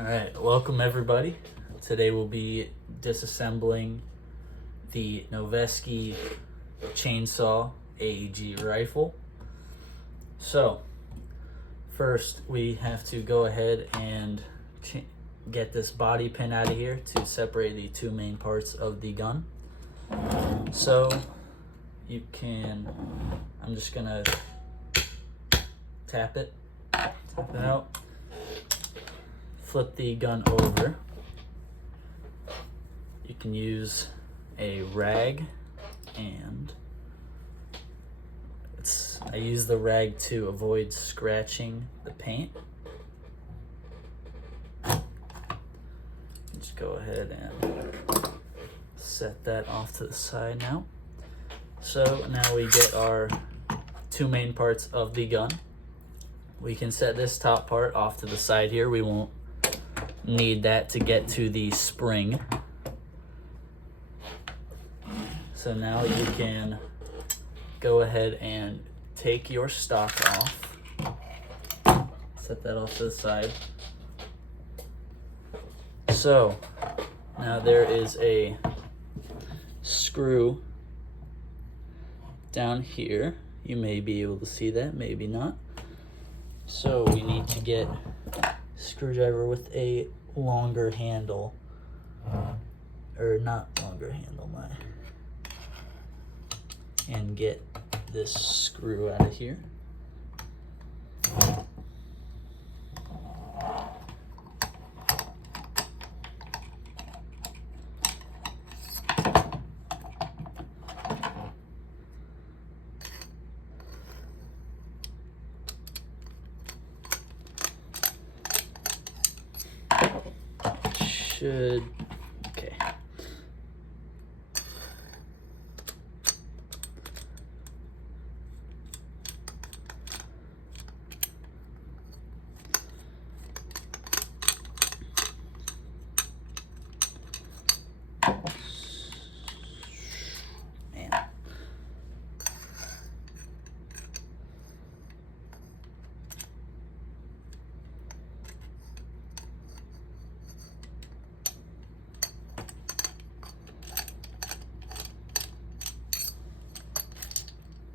All right, welcome everybody. Today we'll be disassembling the Noveske chainsaw AEG rifle. So first we have to go ahead and get this body pin out of here to separate the two main parts of the gun. So you can, I'm just gonna tap it out. Flip the gun over. You can use a rag, and I use the rag to avoid scratching the paint. Just go ahead and set that off to the side now. So now we get our two main parts of the gun. We can set this top part off to the side here. We won't need that to get to the spring. So now you can go ahead and take your stock off. Set that off to the side. So now there is a screw down here. You may be able to see that, maybe not. So we need to get a screwdriver with a longer handle, or not longer handle, and get this screw out of here. Okay.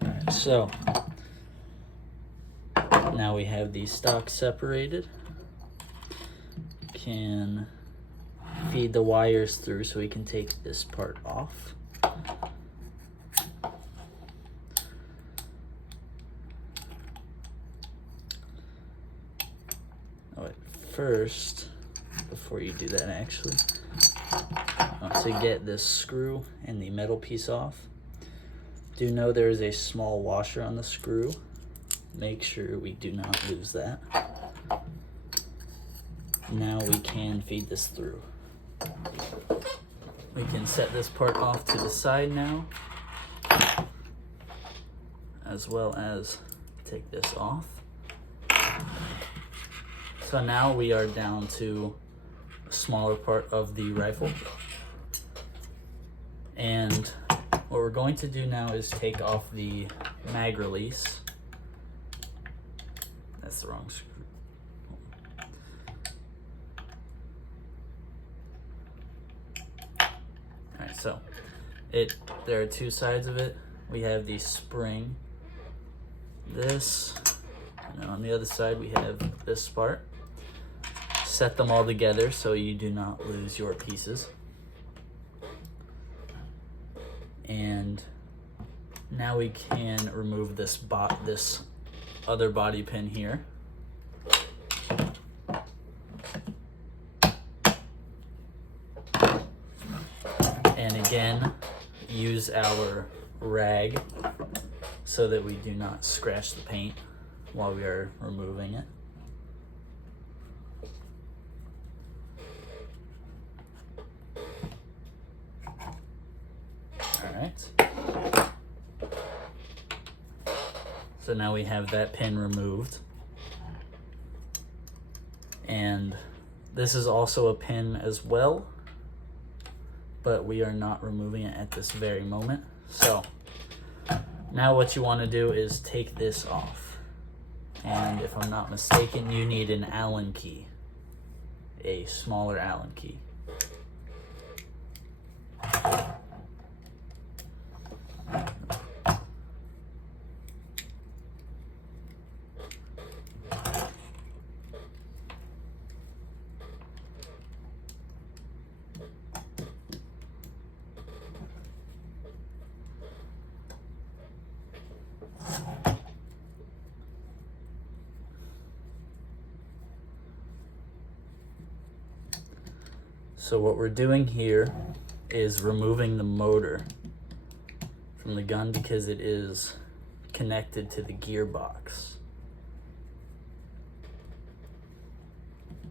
Man. So now we have the stock separated. Can feed the wires through so we can take this part off. First, before you do that, actually, to get this screw and the metal piece off, do know there is a small washer on the screw. Make sure we do not lose that. Now we can feed this through. We can set this part off to the side now, as well as take this off. So now we are down to a smaller part of the rifle. And what we're going to do now is take off the mag release. That's the wrong screw. Alright, so there are two sides of it. We have the spring, this, and on the other side we have this part. Set them all together so you do not lose your pieces. And now we can remove this other body pin here. And again, use our rag so that we do not scratch the paint while we are removing it. Alright. So now we have that pin removed. And this is also a pin as well, but we are not removing it at this very moment. So now what you want to do is take this off. And if I'm not mistaken, you need an Allen key a smaller Allen key. So what we're doing here is removing the motor from the gun because it is connected to the gearbox.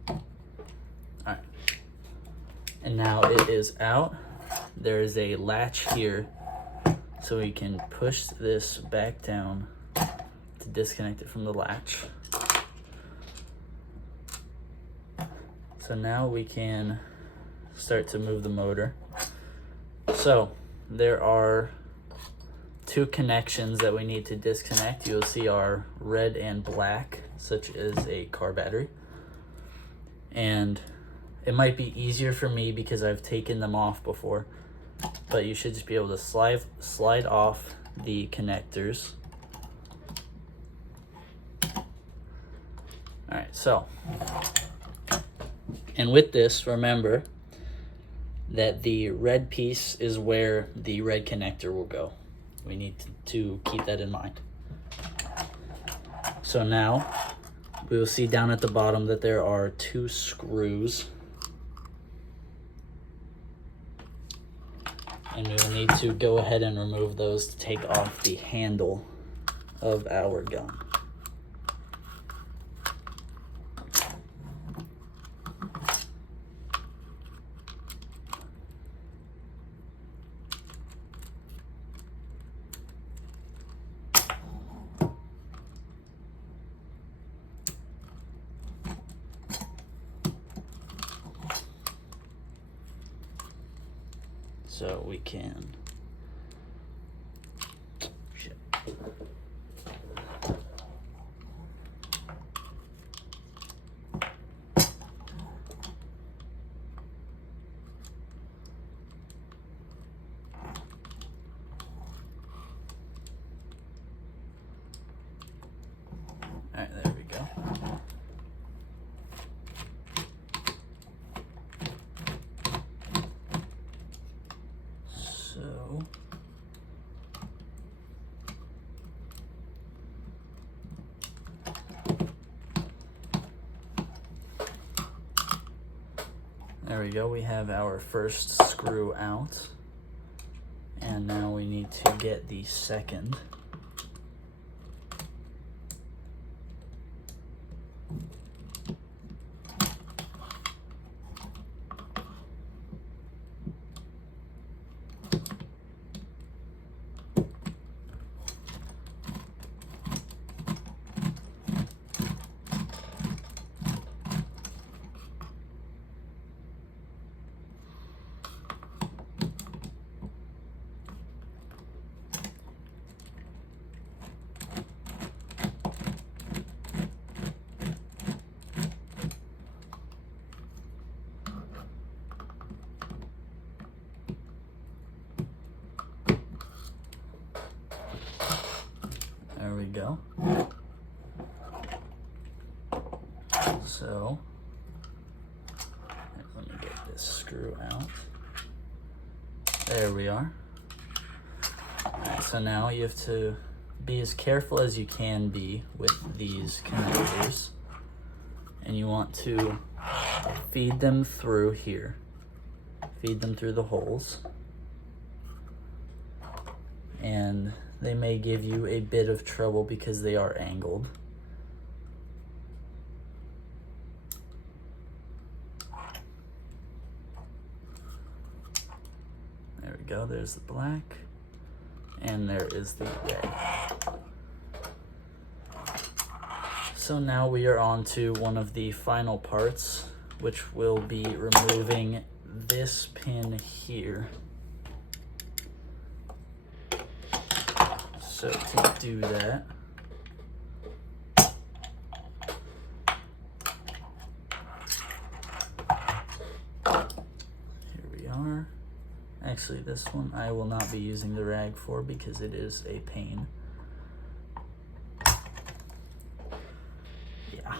Alright. And now it is out. There is a latch here, so we can push this back down to disconnect it from the latch. So now we can start to move the motor. So there are two connections that we need to disconnect. You'll see are red and black, such as a car battery. And it might be easier for me because I've taken them off before, but you should just be able to slide off the connectors. All right, so, and with this, remember that the red piece is where the red connector will go. We need to keep that in mind. So now we will see down at the bottom that there are two screws, and we will need to go ahead and remove those to take off the handle of our gun. So we can, shit. All right, there we go. So there we go. We have our first screw out, and now we need to get the second. There we go. So let me get this screw out. There we are. Alright, so now you have to be as careful as you can be with these connectors, and you want to feed them through here. Feed them through the holes, and they may give you a bit of trouble because they are angled. There we go, there's the black, and there is the red. So now we are on to one of the final parts, which will be removing this pin here. So to do that, Actually, this one I will not be using the rag for because it is a pain. Yeah.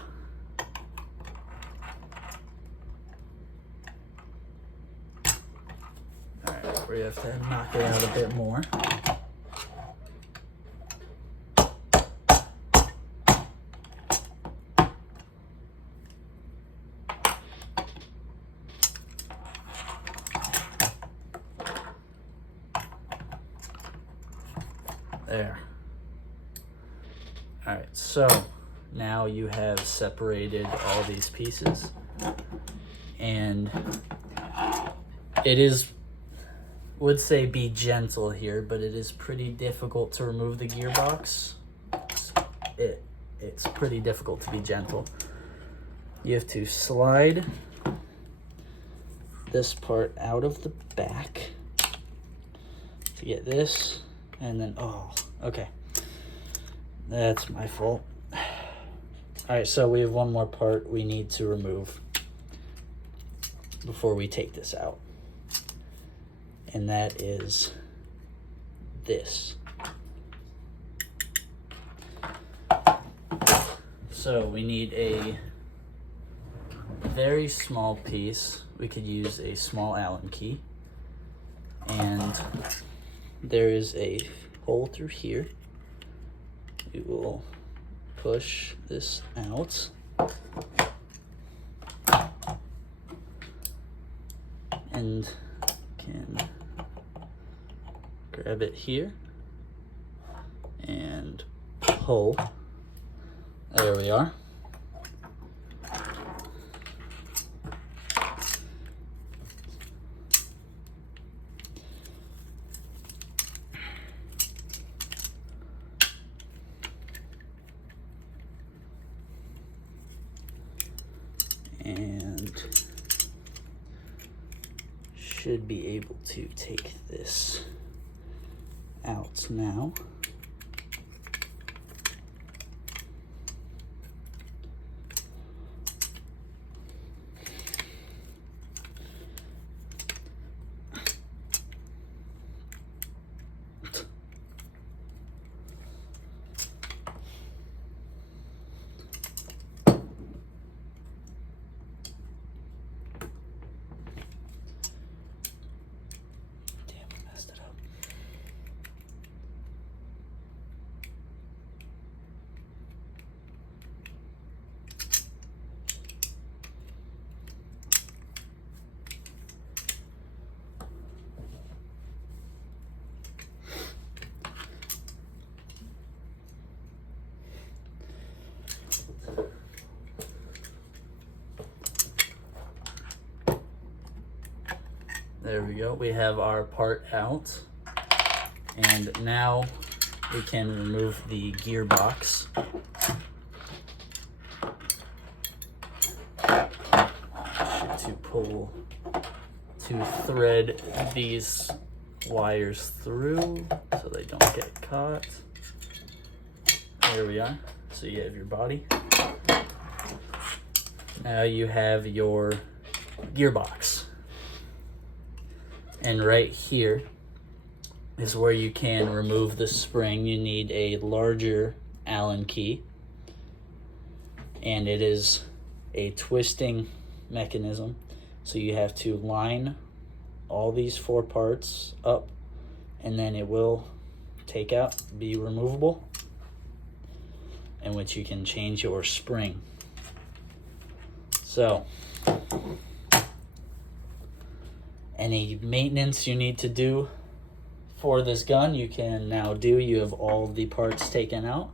Alright, we have to knock it out a bit more. There. All right, so now you have separated all these pieces, and it is, would say be gentle here, but it is pretty difficult to remove the gearbox. It's pretty difficult to be gentle. You have to slide this part out of the back to get this. And then, oh, okay. That's my fault. All right, so we have one more part we need to remove before we take this out. And that is this. So we need a very small piece. We could use a small Allen key. And there is a hole through here. We will push this out. And can grab it here and pull. There we are. And should be able to take this out now. There we go. We have our part out. And now we can remove the gearbox. To thread these wires through so they don't get caught. There we are. So you have your body. Now you have your gearbox. And right here is where you can remove the spring. You need a larger Allen key. And it is a twisting mechanism. So you have to line all these four parts up, and then it will take out, be removable, in which you can change your spring. So any maintenance you need to do for this gun, you can now do. You have all the parts taken out.